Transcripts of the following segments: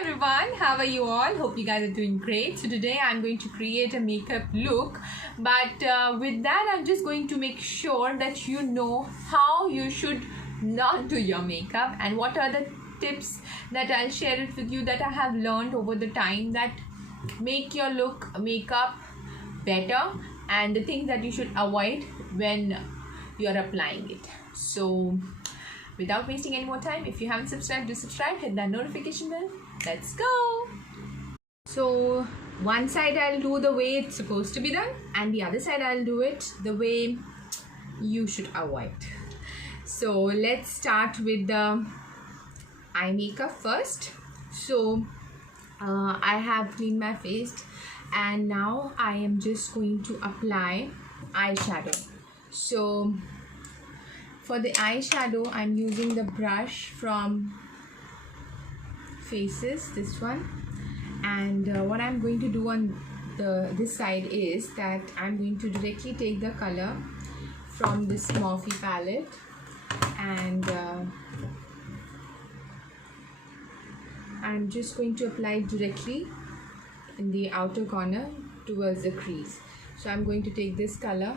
Everyone, how are you all? Hope you guys are doing great. So today I'm going to create a makeup look, but with that I'm just going to make sure that you know how you should not do your makeup and what are the tips that I'll share it with you that I have learned over the time that make your makeup better, and the things that you should avoid when you're applying it. So without wasting any more time, if you haven't subscribed, do subscribe, hit that notification bell. Let's go. So one side I'll do the way it's supposed to be done, and the other side I'll do it the way you should avoid. So let's start with the eye makeup first. So I have cleaned my face and now I am just going to apply eyeshadow. So for the eyeshadow I'm using the brush from Faces, this one, and what I'm going to do on this side is that I'm going to directly take the color from this Morphe palette and I'm just going to apply it directly in the outer corner towards the crease. So I'm going to take this color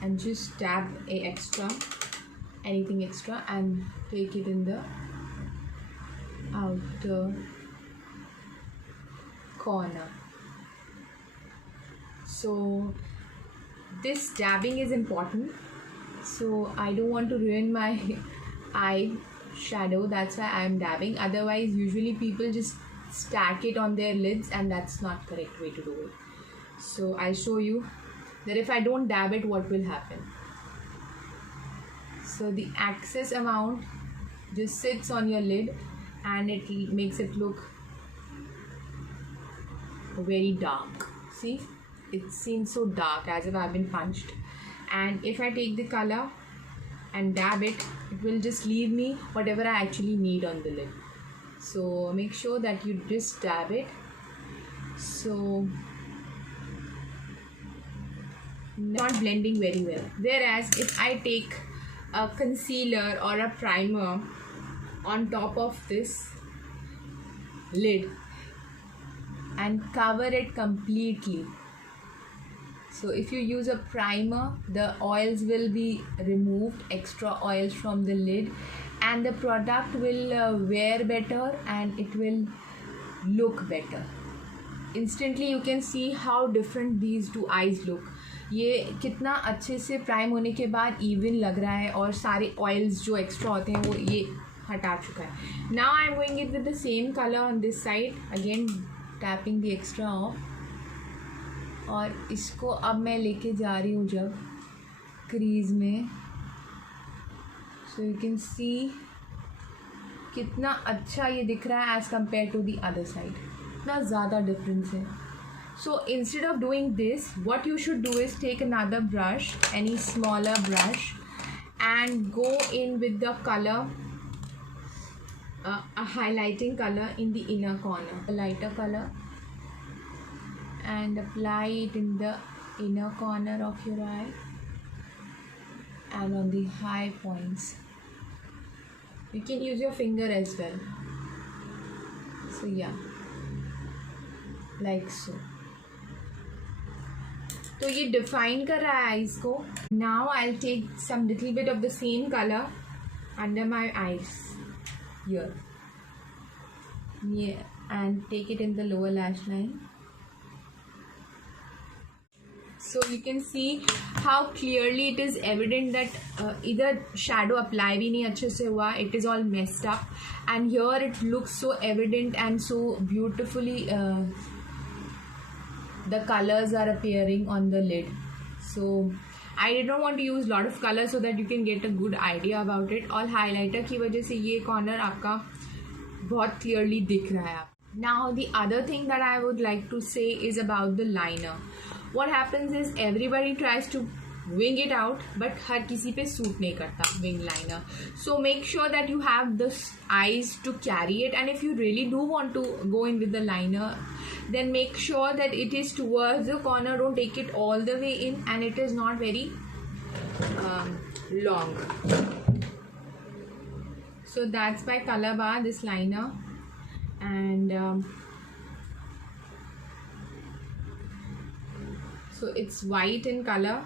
and just dab anything extra and take it in the outer corner. So this dabbing is important, so I don't want to ruin my eye shadow, that's why I'm dabbing. Otherwise usually people just stack it on their lids and that's not correct way to do it. So I'll show you that if I don't dab it, what will happen. So the excess amount just sits on your lid and it makes it look very dark. See, it seems so dark as if I've been punched. And if I take the color and dab it, it will just leave me whatever I actually need on the lid. So make sure that you just dab it. So not blending very well. Whereas if I take a concealer or a primer on top of this lid and cover it completely. So if you use a primer, the oils will be removed, extra oils from the lid, and the product will wear better and it will look better. Instantly you can see how different these two eyes look. ये कितना अच्छे से prime होने के बाद even लग रहा है और सारे ऑयल्स जो एक्स्ट्रा होते हैं वो ये हटा चुका है. Now I am going it with the same colour on this side, again tapping the extra off, और इसको अब मैं लेके जा रही हूँ जब क्रीज में. सो यू कैन सी कितना अच्छा ये दिख रहा है as compare to the other side. इतना ज़्यादा डिफरेंस है. So instead of doing this, what you should do is take another brush, any smaller brush, and go in with the color, a highlighting color in the inner corner, a lighter color, and apply it in the inner corner of your eye and on the high points. You can use your finger as well. So yeah, like so. तो ये define कर रहा है eyes को. Now I will take some little bit of the same colour under my eyes here and take it in the lower lash line. So you can see how clearly it is evident that either shadow apply भी नहीं अच्छे से हुआ, it is all messed up, and here it looks so evident and so beautifully the colors are appearing on the lid. So I did not want to use lot of color so that you can get a good idea about it. और highlighter की वजह से ये corner आपका बहुत clearly दिख रहा है. Now the other thing that I would like to say is about the liner. What happens is everybody tries to wing it out, but हर किसी पे सूट नहीं करता wing liner. So make sure that you have the eyes to carry it, and if you really do want to go in with the liner, then make sure that it is towards the corner. Don't take it all the way in, and it is not very long. So that's by Colorbar, this liner, and so it's white in color.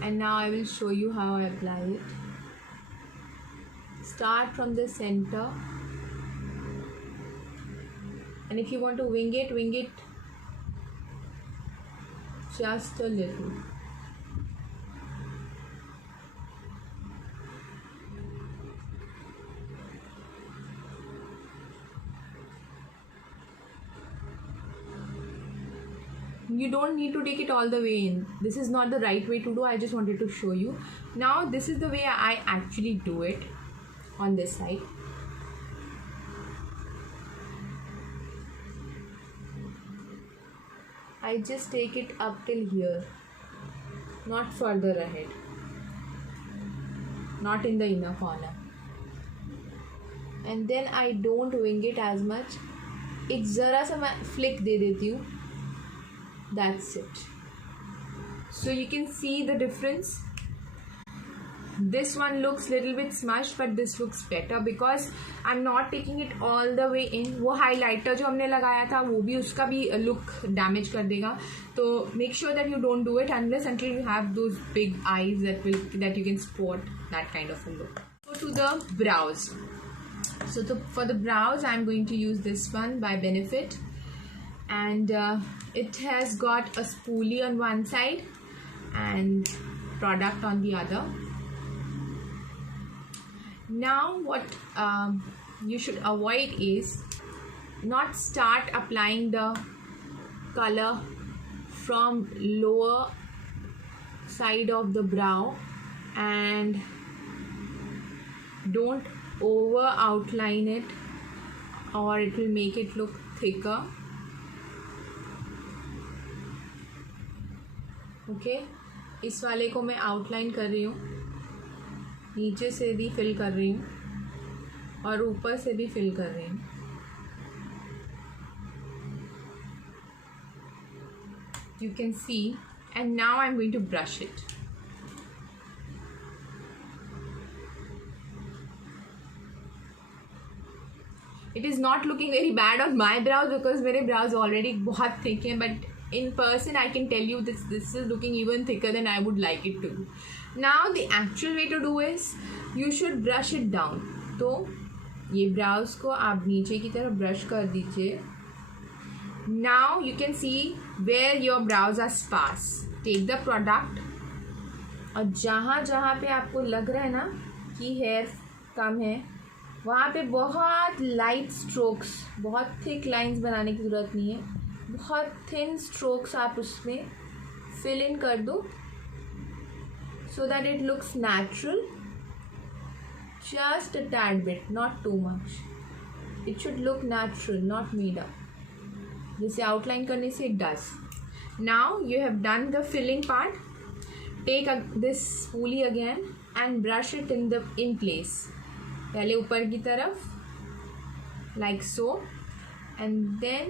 And now I will show you how I apply it. Start from the center, and if you want to wing it just a little. You don't need to take it all the way in. This is not the right way to do. I just wanted to show you. Now this is the way I actually do it on this side. I just take it up till here, not further ahead, not in the inner corner. And then I don't wing it as much. एक ज़रा सा मैं flick दे देती हूँ. That's it. So you can see the difference. This one looks little bit smudged, but this looks better because I'm not taking it all the way in. वो highlighter जो हमने लगाया था वो भी उसका भी look damage कर देगा. तो make sure that you don't do it unless until you have those big eyes that you can spot that kind of a look. Go to the brows. So for the brows, I'm going to use this one by Benefit, and it has got a spoolie on one side and product on the other. Now what you should avoid is not start applying the color from lower side of the brow, and don't over outline it or it will make it look thicker. Okay, इस वाले को मैं outline कर रही हूँ, नीचे से भी फिल कर रही हूँ और ऊपर से भी फिल कर रही हूँ. You can see, and now I'm going to brush it. It is not looking very bad on my brows because मेरे brows already बहुत thick हैं, but in person I can tell you this is looking even thicker than I would like it to be. Now the actual way to do is you should brush it down. तो ये brows को आप नीचे की तरफ brush कर दीजिए. Now you can see where your brows are sparse. Take the product और जहाँ जहाँ पे आपको लग रहा है ना कि hair कम है वहाँ पे बहुत लाइट स्ट्रोक्स, बहुत थिक लाइंस बनाने की ज़रूरत नहीं है, बहुत थिन स्ट्रोक्स आप उसमें फिल इन कर दो so that it looks natural. Just a tad bit, not too much. It should look natural, not made up. जैसे आउटलाइन करने से it does. Now you have done the filling part. Take this spoolie again and brush it in place. पहले ऊपर की तरफ like so, and then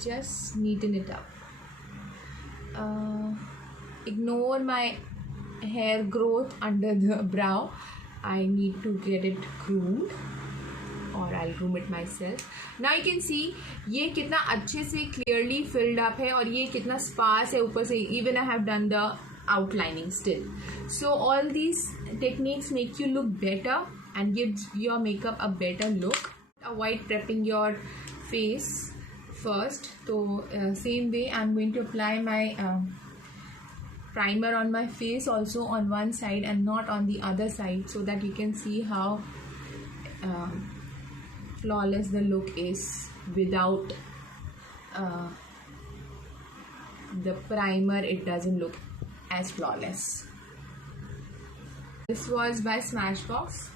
just neaten it up. Ignore my hair growth under the brow. I need to get it groomed or I'll groom it myself. Now you can see ये कितना अच्छे से clearly filled up है और ये कितना sparse है ऊपर से. Even I have done the outlining still. So all these techniques make you look better and gives your makeup a better look. Avoid prepping your face first. So same way I'm going to apply my primer on my face also on one side and not on the other side, so that you can see how flawless the look is without the primer. It doesn't look as flawless. This was by Smashbox,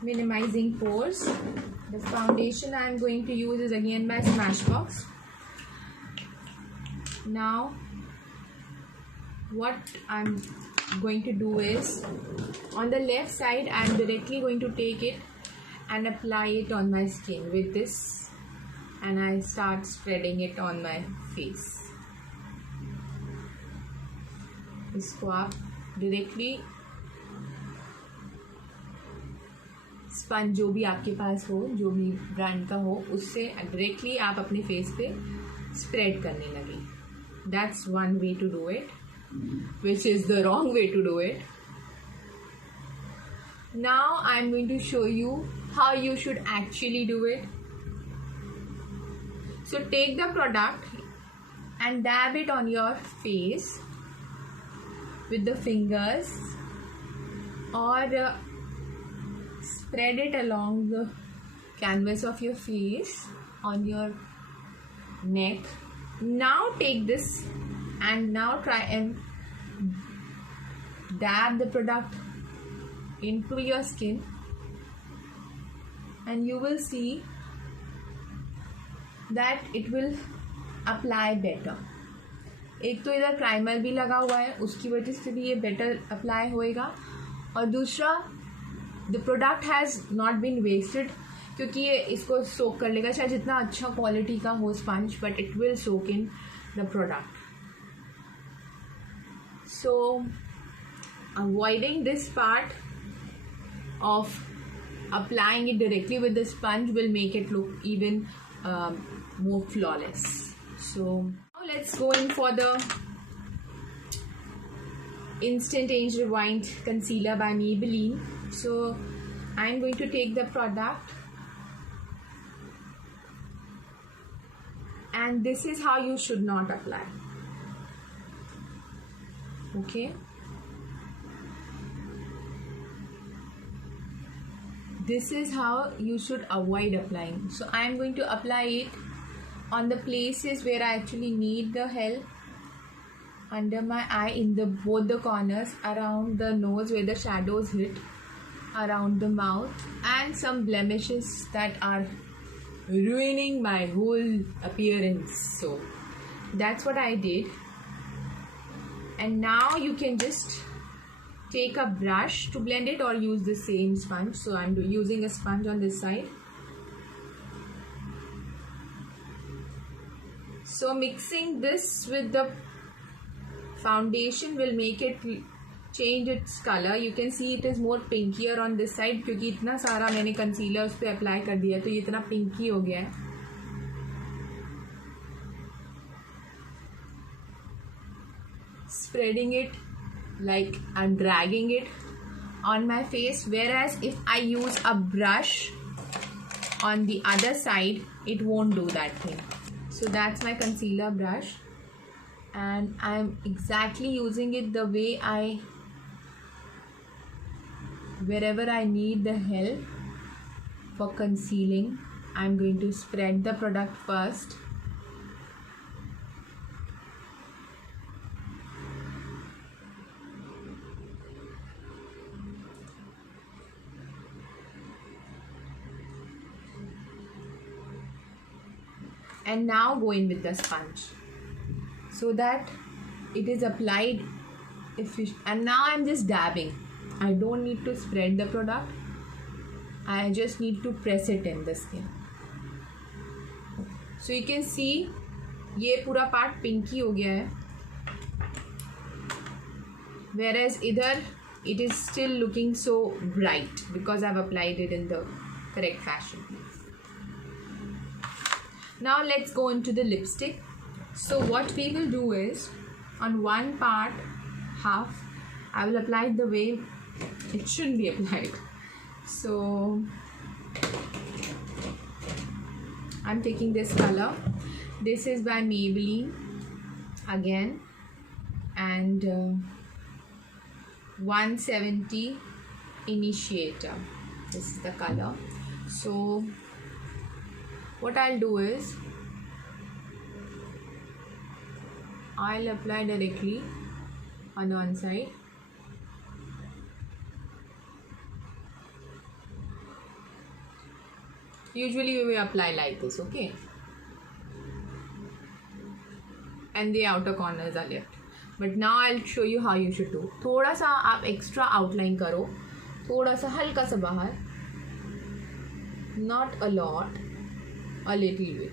minimizing pores. The foundation I am going to use is again by Smashbox. Now what I'm going to do is on the left side I'm directly going to take it and apply it on my skin with this, and I start spreading it on my face. इसको आप directly sponge जो भी आपके पास हो, जो भी brand का हो, उससे डायरेक्टली आप अपने फेस पे स्प्रेड करने लगे. That's one way to do it, which is the wrong way to do it. Now I'm going to show you how you should actually do it. So take the product and dab it on your face with the fingers, or spread it along the canvas of your face on your neck. Now take this and now try and dab the product into your skin, and you will see that it will apply better. एक तो इधर primer भी लगा हुआ है, उसकी वजह से भी ये बेटर अप्लाई होएगा, और दूसरा the product has not been wasted, क्योंकि ये इसको सोक कर लेगा, चाहे जितना अच्छा क्वालिटी का हो sponge, but it will soak in the product. So avoiding this part of applying it directly with the sponge will make it look even more flawless. So now let's go in for the Instant Age Rewind Concealer by Maybelline. So I'm going to take the product, and this is how you should not apply. Okay, this is how you should avoid applying. So I am going to apply it on the places where I actually need the help, under my eye, in the both the corners, around the nose where the shadows hit, around the mouth, and some blemishes that are ruining my whole appearance. So that's what I did. And now you can just take a brush to blend it, or use the same sponge. So I'm using a sponge on this side. So mixing this with the foundation will make it change its color. You can see it is more pinkier on this side, क्योंकि इतना सारा मैंने concealer उस पर apply कर दिया, तो ये इतना पिंकी हो गया है. Spreading it like I'm dragging it on my face, whereas if I use a brush on the other side, it won't do that thing. So that's my concealer brush, and I'm exactly using it the way wherever I need the help for concealing. I'm going to spread the product first. And now go in with the sponge so that it is applied efficient. And now I'm just dabbing. I don't need to spread the product. I just need to press it in the skin. So you can see ये पूरा part pinky हो गया है, whereas इधर it is still looking so bright because I've applied it in the correct fashion. Now let's go into the lipstick. So what we will do is, on one part, half, I will apply it the way it should be applied. So I'm taking this color. This is by Maybelline again, and 170 Initiator. This is the color. So what I'll do is, I'll apply directly on one side. Usually we will apply like this, okay? And the outer corners are left. But now I'll show you how you should do. थोड़ा सा आप extra outline करो, थोड़ा सा हल्का सा बाहर, not a lot, a little bit.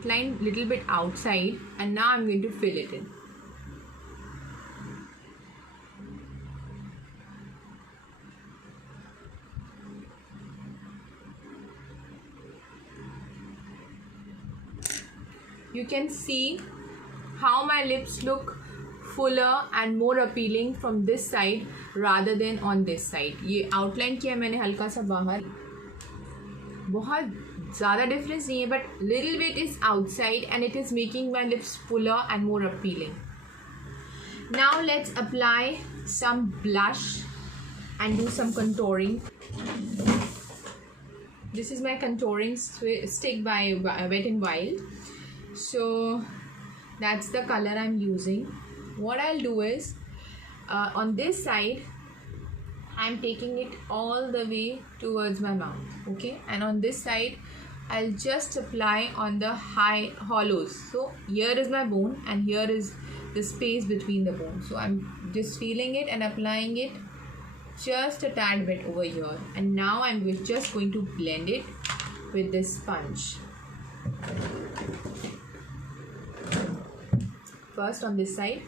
outline little bit outside, and now I'm going to fill it in. You can see how my lips look fuller and more appealing from this side rather than on this side. ये outline किया मैंने हल्का सा बाहर, बहुत ज़्यादा difference नहीं है, but little bit is outside and it is making my lips fuller and more appealing. Now let's apply some blush and do some contouring. This is my contouring stick by Wet n Wild. So that's the color I'm using. What I'll do is on this side I'm taking it all the way towards my mouth, okay, and on this side I'll just apply on the high hollows. So here is my bone and here is the space between the bones. So I'm just feeling it and applying it just a tad bit over here, and now I'm just going to blend it with this sponge. First on this side,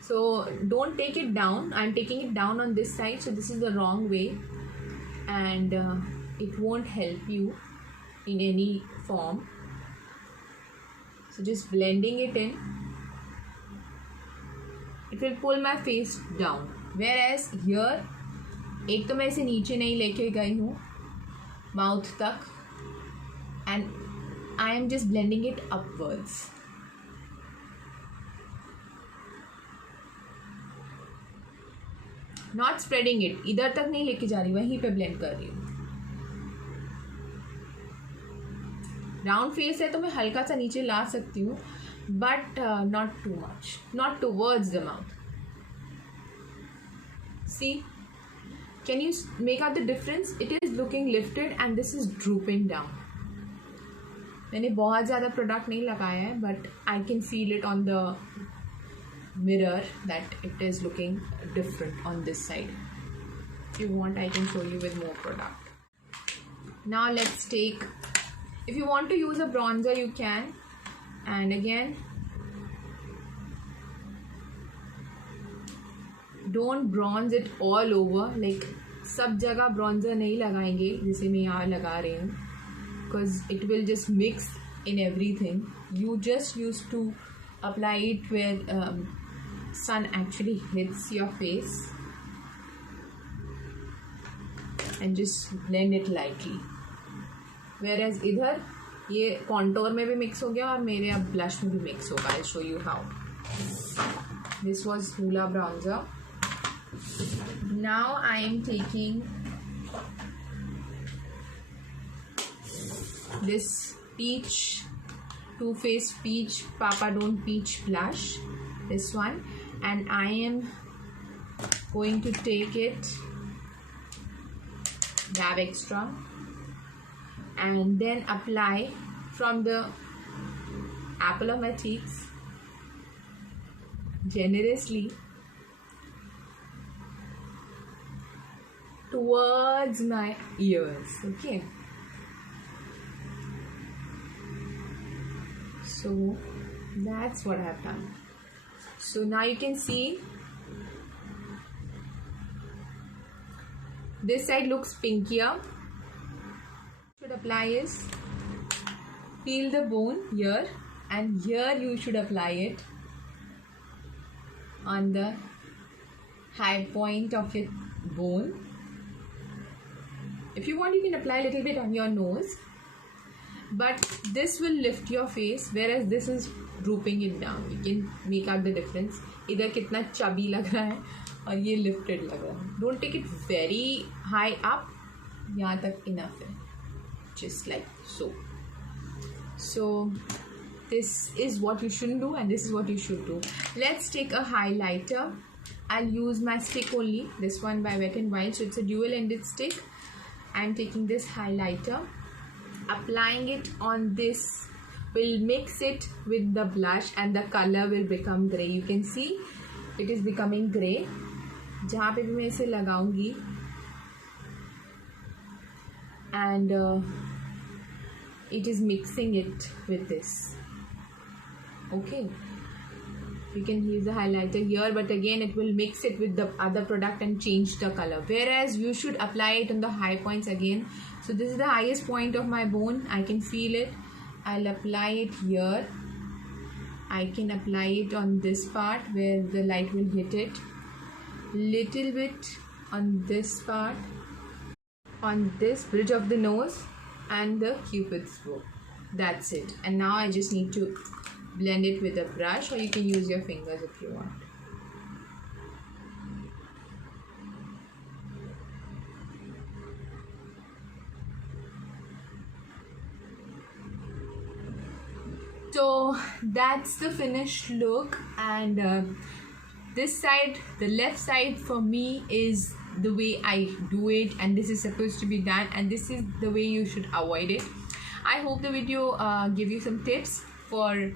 so don't take it down. I'm taking it down on this side, so this is the wrong way, and it won't help you in any form. So just blending it in, it will pull my face down. Whereas here, एक तो मैं इसे नीचे नहीं लेके गई हूँ mouth तक, and I am just blending it upwards. Not spreading it, इधर तक नहीं लेके जा रही, वहीं पे blend कर रही हूँ. राउंड फेस है तो मैं हल्का सा नीचे ला सकती हूँ, but not too much, not towards the mouth. See, can you make out the difference? It is looking lifted and this is drooping down. मैंने बहुत ज़्यादा प्रोडक्ट नहीं लगाया है, but I can feel it on the mirror that it is looking different on this side. If you want, I can show you with more product. Now let's take, if you want to use a bronzer you can, and again don't bronze it all over, like सब जगह bronzer नहीं लगाएंगे जैसे मैं यहाँ लगा रही हूँ, because it will just mix in everything. You just used to apply it where sun actually hits your face and just blend it lightly. Whereas इधर ये contour में भी mix हो गया और मेरे अब blush में भी mix होगा. I'll show you how. This was Hoola bronzer. Now I am taking this peach, Too Faced Peach Papa Don't Peach blush, this one, and I am going to take it, dab extra, and then apply from the apple of my cheeks generously towards my ears, okay. So that's what I have done. So now you can see this side looks pinkier. Should apply is peel the bone here, and here you should apply it on the high point of your bone. If you want, you can apply a little bit on your nose, but this will lift your face, whereas this is drooping it down. You can make out the difference. इधर कितना chubby लग रहा है और ये lifted लग रहा है. Don't take it very high up. यहाँ तक enough है. Just like so. So this is what you shouldn't do and this is what you should do. Let's take a highlighter. I'll use my stick only. This one by Wet n Wild. So it's a dual-ended stick. I'm taking this highlighter, applying it on this, will mix it with the blush and the color will become grey. You can see it is becoming grey. जहाँ पे भी मैं इसे लगाऊंगी, and it is mixing it with this. Okay, you can use the highlighter here, but again it will mix it with the other product and change the color, whereas you should apply it on the high points again. So this is the highest point of my bone, I can feel it. I'll apply it here. I can apply it on this part where the light will hit it, little bit on this part, on this bridge of the nose and the cupid's bow. That's it. And now I just need to blend it with a brush, or you can use your fingers if you want. So that's the finished look, and this side, the left side for me is the way I do it, and this is supposed to be done, and this is the way you should avoid it. I hope the video give you some tips for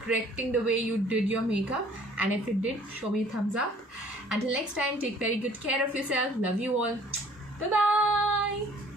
correcting the way you did your makeup, and if it did, show me a thumbs up. Until next time, take very good care of yourself. Love you all. Bye bye.